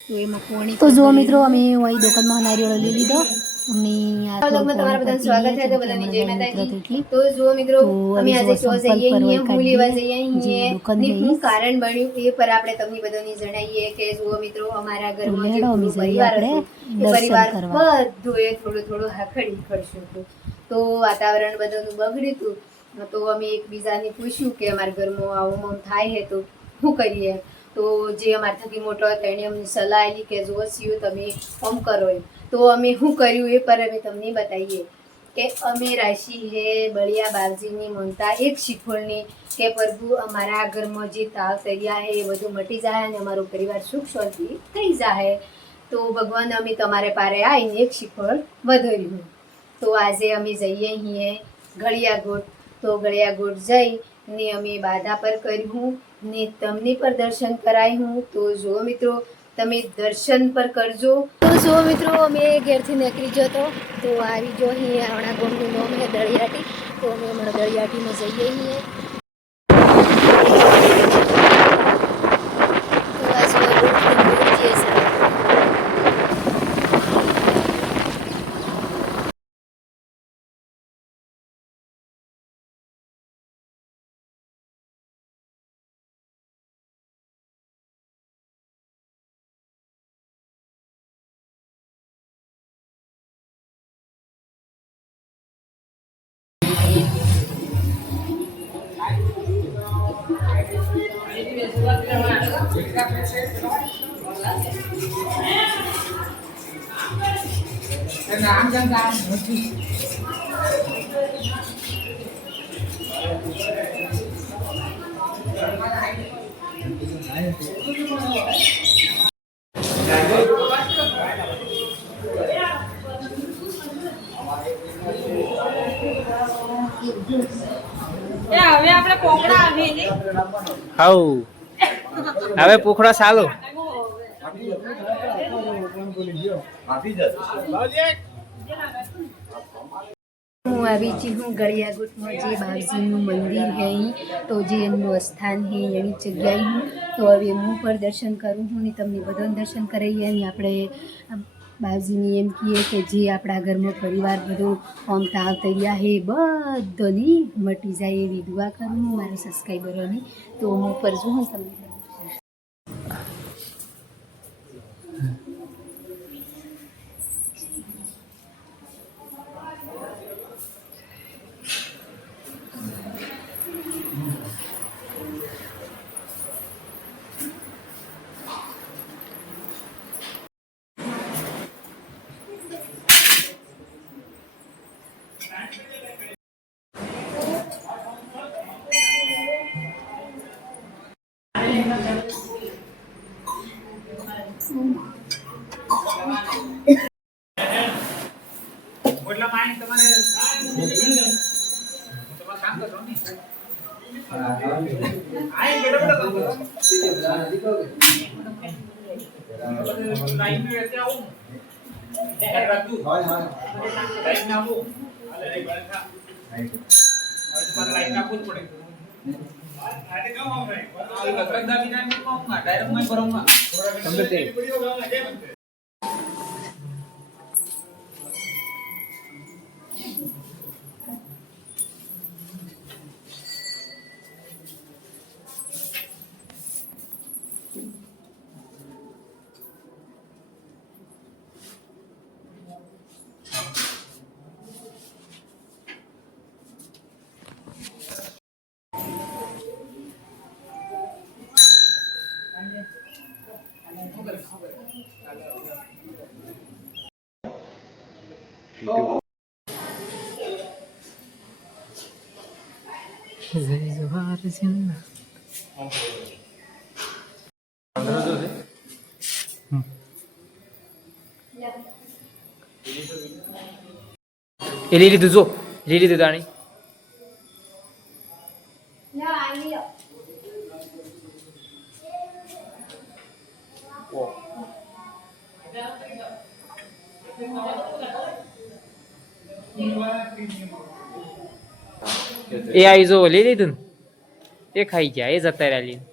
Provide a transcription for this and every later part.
તો જો મિત્રો અમે અહીં દુકાનમાં નારિયેળ લઈ લીધો અને તમારા બધાનું સ્વાગત છે તો બધાની જય માતાજી. તો જો મિત્રો અમે આજે જો જઈએ અહીંયા હું લેવા જઈએ અહીંયા ને હું કારણ બન્યું એ પર આપણે તમને બધાને જણાવીએ કે જો મિત્રો અમારા ઘરમાં જે પરિવાર હતો એ પરિવાર બધું થોડું હખડી ખડશું હતું. તો વાતાવરણ બધાનું બગડ્યું હતું. તો અમે એકબીજાને પૂછ્યું કે અમારા ઘરમાં આવું થાય છે તો શું કરીએ. તો જે અમારા થકી મોટો હતો એણે અમને સલાહ આપી કે જો સીયું તમે ફોર્મ કરો એમ. તો અમે શું કર્યું એ પર અમે તમને બતાવીએ કે અમે રાશિ હે બળિયા બાવજીની મમતા એક શીખોળની કે પ્રભુ અમારા ઘરમાં જે તાવ તર્યા હે એ બધું મટી જાય અને અમારો પરિવાર સુખ શાંતિ થઈ જાય. તો ભગવાન અમે તમારે પારે આવીને એક શીખોળ વધાર્યું. તો આજે અમે જઈએ અહીંયા ગળિયાગોટ. તો ગળિયાગોટ જઈને અમે બાધા પર કર્યું ને તમને પર દર્શન કરાયું. તો જો મિત્રો તમે દર્શન પર કરજો. તો જો મિત્રો અમે ઘેરથી નીકળી જતો તો આવી જો અહીં આવણા ગોમનું નામ છે દળિયાટી. તો અમે હમણાં દળિયાટીમાં જઈએ છીએ. હવે આપણે પોકડા આવી ને હાઉ હવે પોખડો ચાલો હું આવી છું હું ગળિયાગોટમાં જે બાવજીનું મંદિર છે અહીં તો જે એમનું સ્થાન છે એની જગ્યાએ હું તો હવે હું પણ દર્શન કરું હું ને તમને બધાને દર્શન કરાવીએ અને આપણે બાવજીને એમ કહીએ કે જે આપણા ઘરમાં પરિવાર બધો આમ તાવ તર્યા છે બધાની મટી જાય એવી દુઆ કરું હું મારા સબસ્ક્રાઈબરોની. તો હું પર છું હું તમને એ લઈ લીધું જો લઈ લીધું તાણી એ આવી જો લઈ લીધું ને એ ખાઈ ગયા એ જતા રહ્યા લઈને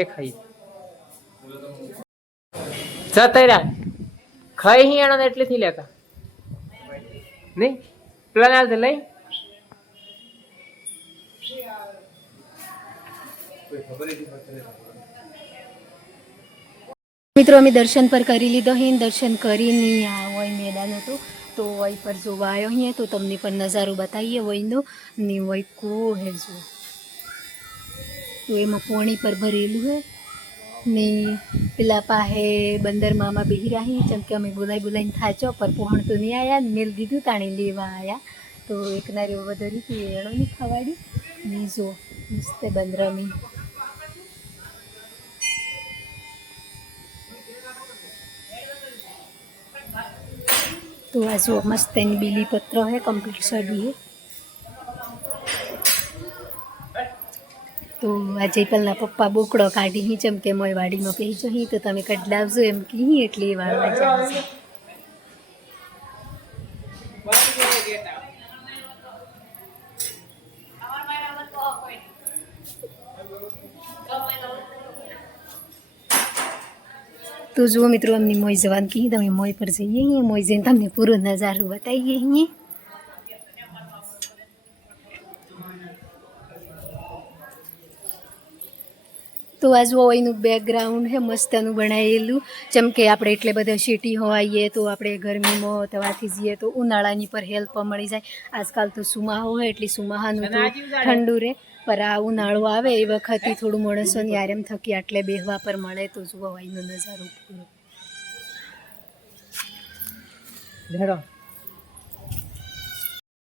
એ ખાઈ જતર્યા ખાઈ હી એનો એટલેથી લેતા નહીં પ્લાન આવતે લઈ મિત્રો અમે દર્શન પર કરી લીધો હી દર્શન કરીને આ હોય મેદાન હતું તો વય પર જોવા આવ્યો અહીં તો તમને પણ નજારો બતાવીએ વયનો ને વય કો હે જો તો એમાં પોણી પર ભરેલું હે ને પેલા પાસે બંદર મામા બેહી રહ્યા જેમ કે અમે બોલાઈને થાચો પર પહોંચ તો નહીં આવ્યા મેલ દીધું તાણે લેવા આવ્યા તો એક નારી વધારી હતી એનો નહીં ખવાડી ને જો મસ્ત બંદરામી તો આ જો મસ્ત એની બીલીપત્ર હે કમ્પ્લીટ સડી હે તો આ જયપાલના પપ્પા બોકડો કાઢી હી ચમ કે મોય વાડીમાં કહી જો હી તો તમે કઢલાવજો એમ કહી એટલે એ વાળવા જાય છે તો જુઓ મિત્રો અમને મોય જવાનું કહી તમે મોય પર જઈએ અહીંયા મોય જઈને તમને પૂરો નજારો બતાવીએ અહીંયા તો આ જુઓ એનું બેકગ્રાઉન્ડ હે મસ્તનું બનાવેલું જેમ કે આપણે એટલે બધા સિટી હોઈએ તો આપણે ગરમીમાં તવાથી જઈએ તો ઉનાળાની પર હેલ્પ મળી જાય આજકાલ તો સુમાહો હોય એટલે સુમાહાનું તો ઠંડુ રહે પર આ ઉનાળો આવે એ વખતે થોડું માણસોની આરામ થકી આટલે બેહવા પર મળે તો જુઓ એનો નજારો પૂરો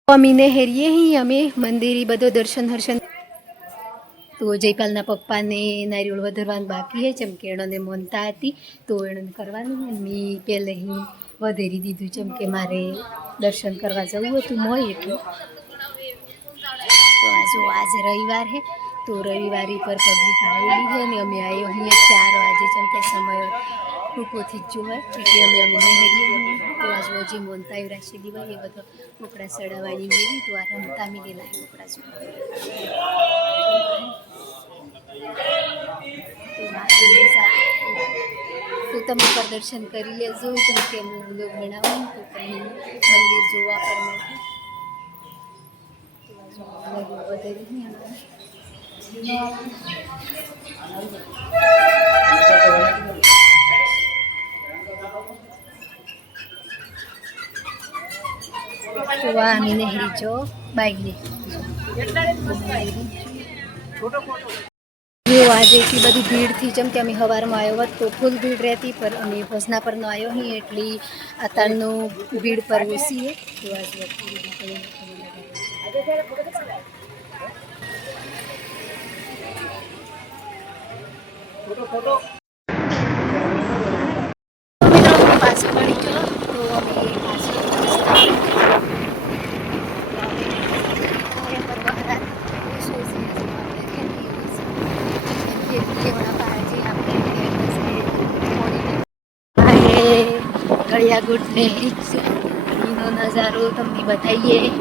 અમીને હેરીએ હી અમે મંદિરે બધો દર્શન હર્શન તો જયપાલના પપ્પાને નારિયેળ વધારવાનું બાકી છે જેમ કે એણોને મોનતા હતી તો એણે કરવાનું મેં પહેલે અહીં વધેરી દીધું જેમ કે મારે દર્શન કરવા જવું હતું મોય એટલું તો આ જો આજે રવિવાર છે તો રવિવારી પર પબ્લિક આવેલી છે ને અમે આવ્યો અહીંયા 4 વાગે જેમ કે સમય ટૂંકોથી જ જોવાય એટલે અમે નહેરીએ તો આ જો હજી મોનતા રાખેલી હોય એ બધો મોકળા સડાવવાની મેળવી તો આ રમતા મિલેલા મોકળા જો તો તમે પ્રદર્શન કરી લેજો કેમ કે હું બ્લોગ બનાવું તો તમે મંદિર જોવા પર મળશે તો આ અમે નહેરી જો બાઈકની જો આજે એટલી બધી ભીડ થી જેમ કે અમે સવારમાં આવ્યો હોત તો ફૂલ ભીડ રહેતી પર અમે ભોજના પર ન આવ્યો નહીં એટલી અત્યારનું ભીડ પર ઓછી છે પાછું મળી જો તો અમે ગળિયાગુટને એનો નજારો તમને બતાવીએ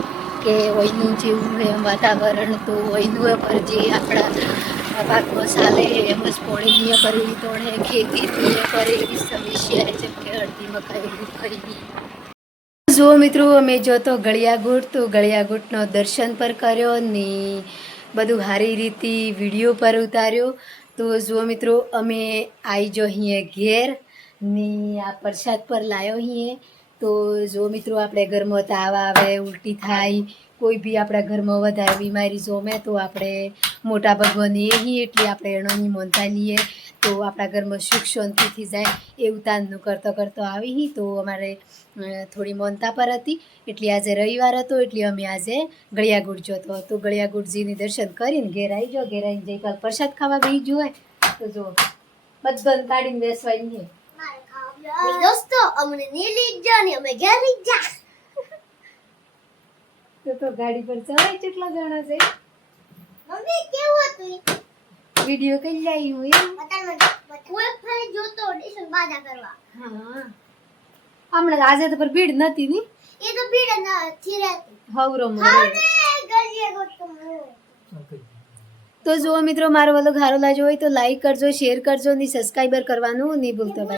કે ઓયનું જેવું છે વાતાવરણ તો ઓયનું પર જે આપણા ભાગમાં ચાલે એમ જ પોણીની કરવી તોણે ખેતી કરે એવી સમસ્યા જેમ કે અડધી મકાઈ ખરીદી જો મિત્રો અમે જો તો ગળિયાગુટ તો ગળિયાગુટનો દર્શન પર કર્યો ને બધું સારી રીતે વિડીયો પર ઉતાર્યો તો જુઓ મિત્રો અમે આવી જો અહીંયા ઘેર ને આ પ્રસાદ પર લાવ્યો અહીં તો જો મિત્રો આપણે ઘરમાં તાવ આવે ઉલટી થાય કોઈ બી આપણા ઘરમાં વધારે બીમારી જોમે તો આપણે મોટા ભગવાનની એહી એટલે આપણે એણોની મોનતા લઈએ તો આપણા ઘરમાં સુખ શાંતિથી જાય એવું તાનનું કરતો આવી તો અમારે થોડી મોનતા પર હતી એટલે આજે રવિવાર હતો એટલે અમે આજે ગળિયાગુટ જોતો તો ગળિયાગુટજીની દર્શન કરીને ઘેર આવી જાઓ ઘેર આવીને જઈકાલ પ્રસાદ ખાવા બેસી જોવાય તો જો બધાને કાઢીને બેસવાની દોસ્તો અમને નીલી જાની અમે ઘેર જા તો ગાડી પર ચલાય કેટલા જણા છે મમ્મી કેવું હતું વિડિયો કઈ લાઈ હું એમ કોઈ ફરી જોતો ઓડિશન બાજા કરવા હા હમણાં આજે તો પર ભીડ નથી ની એ તો ભીડ ન થી રહેતી હવરો હા ને ગળીએ ગોતો તો જો મિત્રો મારો વ્લોગ સારો લાગ્યો હોય તો લાઈક કરજો શેર કરજો ને સબસ્ક્રાઇબર કરવાનું નહીં ભૂલતા.